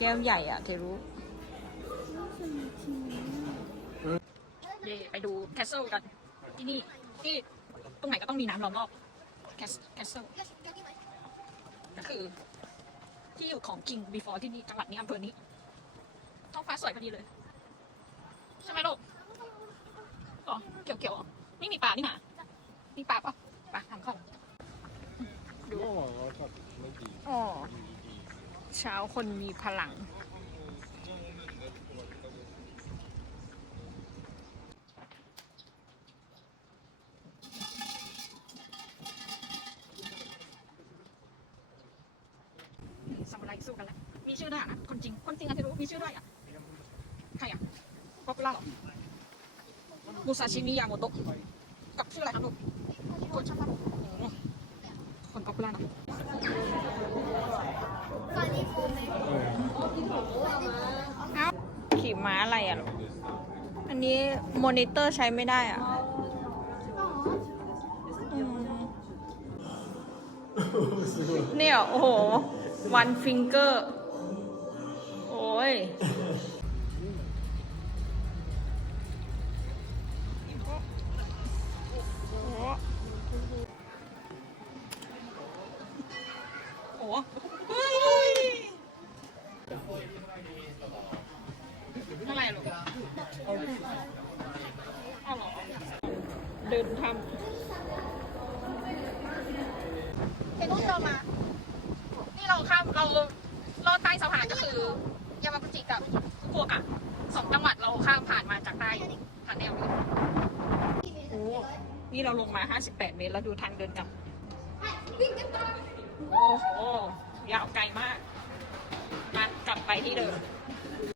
ก้วใหญ่อะเทรู้เย่ไปดูแคสเซิลกัน ที่นี่ ที่ตรงไหนก็ต้องมีน้ำล้อมรอบแคสแคสเซิลก็คือ ที่อยู่ของ King Before ที่นี่จังหวัดนี้อำเภอนี้ท้องฟ้าสวยพอดีเลย ใช่ไหมลูกอ๋อเกี่ยวเกี่ยวๆเหรอไม่มีปลานี่หนามีปลาปะปลาทำเข้าดูเมื่อวานเราขับไม่ดีอ๋อ เช้าคนมีพลัง สมุไรสู้กันแล้ว มีชื่อด้วยอะนะคนจริง คนจริงอะที่รู้ มีชื่อด้วยอะ ใครอะป๊อปล่าหรอมูซาชิมิยาโมโตะกับชื่ออะไรครับลูกคนชอบโอ้โหคนป๊อปปูล่าเนอะ ขี่ ม้าอะไรอะ อันนี้มอนิเตอร์ใช้ไม่ได้อะเนี่ยโอ้โห one finger โอ้ยโอ้โห เฮ้ยอะไรลูกเอาหรอเดินทำเห็นต้องเดินมา นี่เราข้ามเราลอดใต้สะพานก็คือยามากุจิกับฟุกุโอกะสองจังหวัดเราข้ามผ่านมาจากใต้ผ่านแนวนี้โอ้นี่เราลงมา 58 เมตรแล้วดูทางเดินกลับโอ้โหยาวไกลมากมากลับไปที่เดิม